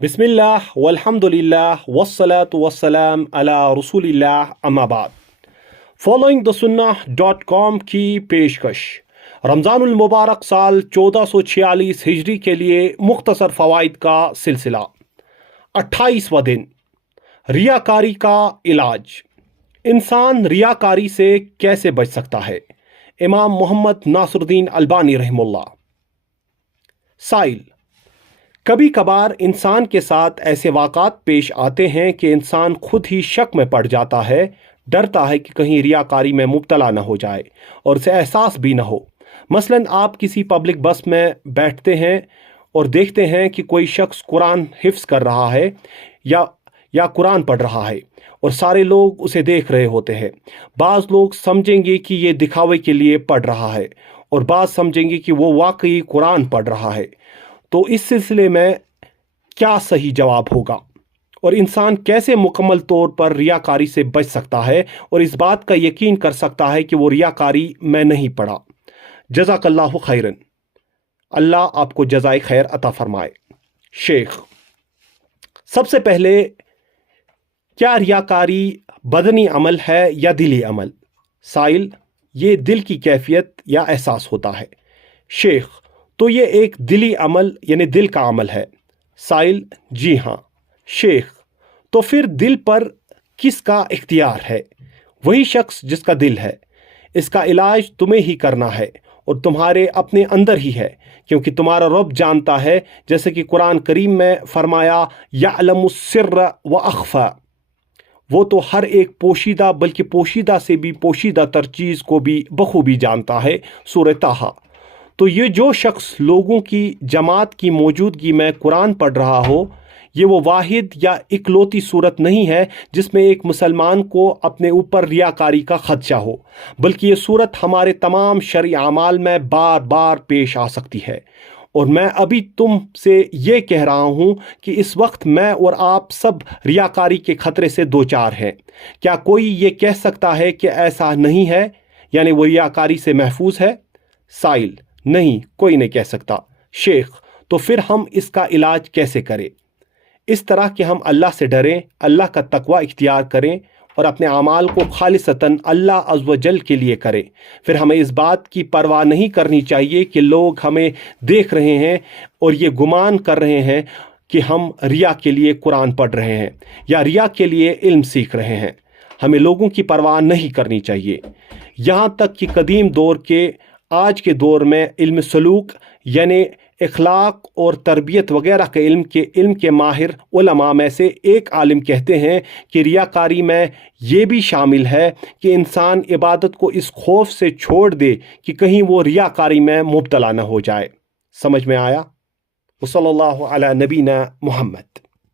बिस्मिल्लाह वल्हम्दुलिल्लाह वस्सलातु वस्सलाम अला रसूलिल्लाह अम्मा बाद। फॉलोइंग द sunnah.com की पेशकश रमज़ानुल मुबारक साल 1446 हिजरी के लिए मुख्तसर फ़वाइद का सिलसिला। 28वां दिन, रियाकारी का इलाज। इंसान रियाकारी से कैसे बच सकता है? इमाम मोहम्मद नासरुद्दीन अलबानी रहमुल्लाह। साइल, कभी कभार इंसान के साथ ऐसे वाक़ात पेश आते हैं कि इंसान खुद ही शक में पड़ जाता है, डरता है कि कहीं रियाकारी में मुब्तला न हो जाए और उसे एहसास भी न हो। मसलन आप किसी पब्लिक बस में बैठते हैं और देखते हैं कि कोई शख्स कुरान हिफ्ज़ कर रहा है या कुरान पढ़ रहा है और सारे लोग उसे देख रहे होते हैं। बाज़ लोग समझेंगे कि ये दिखावे के लिए पढ़ रहा है और बाज़ समझेंगे कि वो वाकई कुरान पढ़ रहा है। तो इस सिलसिले में क्या सही जवाब होगा और इंसान कैसे मुकम्मल तौर पर रियाकारी से बच सकता है और इस बात का यकीन कर सकता है कि वो रियाकारी में नहीं पड़ा? जज़ाकल्लाहु खैरन। अल्लाह आपको जज़ाए खैर अता फरमाए। शेख, सबसे पहले, क्या रियाकारी बदनी अमल है या दिली अमल? साइल, ये दिल की कैफियत या एहसास होता है। शेख, तो ये एक दिली अमल यानी दिल का अमल है। साइल, जी हाँ। शेख, तो फिर दिल पर किसका इख्तियार है? वही शख्स जिसका दिल है। इसका इलाज तुम्हें ही करना है और तुम्हारे अपने अंदर ही है, क्योंकि तुम्हारा रब जानता है, जैसे कि कुरान करीम में फरमाया, यअलमुस सिर्र व अख्फा। वो तो हर एक पोशीदा बल्कि पोशीदा से भी पोशीदा तर चीज़ को भी बखूबी जानता है। सूरह ताहा। तो ये जो शख्स लोगों की जमात की मौजूदगी में कुरान पढ़ रहा हो, ये वो वाहिद या इकलौती सूरत नहीं है जिसमें एक मुसलमान को अपने ऊपर रियाकारी का खदशा हो, बल्कि ये सूरत हमारे तमाम शरई अमाल में बार बार पेश आ सकती है। और मैं अभी तुमसे ये कह रहा हूँ कि इस वक्त मैं और आप सब रियाकारी के खतरे से दो चार हैं। क्या कोई ये कह सकता है कि ऐसा नहीं है, यानी वो रियाकारी से महफूज है? साइल, नहीं, कोई नहीं कह सकता। शेख, तो फिर हम इसका इलाज कैसे करें? इस तरह कि हम अल्लाह से डरें, अल्लाह का तकवा इख्तियार करें और अपने अमाल को खालिसतन अल्लाह अज़्ज़ व जल के लिए करें। फिर हमें इस बात की परवाह नहीं करनी चाहिए कि लोग हमें देख रहे हैं और ये गुमान कर रहे हैं कि हम रिया के लिए कुरान पढ़ रहे हैं या रिया के लिए इल्म सीख रहे हैं। हमें लोगों की परवाह नहीं करनी चाहिए। यहाँ तक कि कदीम दौर के आज के दौर में इल्म सलूक यानी इखलाक और तरबियत वगैरह के इल्म के माहिर उलमा में से एक आलिम कहते हैं कि रियाकारी में ये भी शामिल है कि इंसान इबादत को इस खौफ से छोड़ दे कि कहीं वो रियाकारी में मुब्तला न हो जाए। समझ में आया? वसल्लल्लाहु अला नबीना मुहम्मद।